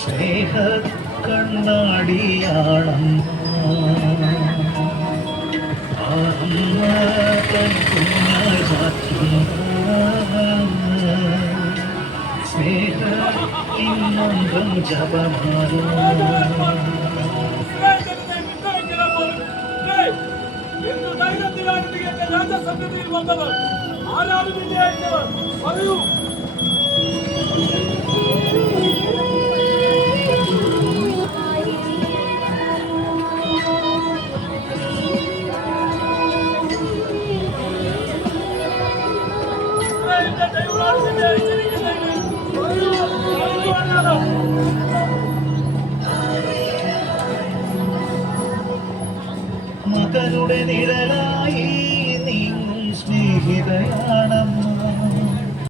സ്നേഹ കണ്ണാടിയാണമ്മ തൻ കുഞ്ഞായി സ്നേഹ ഇന്നും ജപമാനോ എന്ത് ധൈര്യത്തിലാണ് എന്റെ രാജസന്നിധിയിൽ വന്നത്? ആരാണ് നിന്നെ അയച്ചത്? പറയൂ. ഇസ്രായേലിന്റെ ദൈവമാണ് നിന്നെ അയച്ചിരിക്കുന്നതെങ്കിൽ പറയൂ, ആരാണ്? മകനുടെ നിഴലാ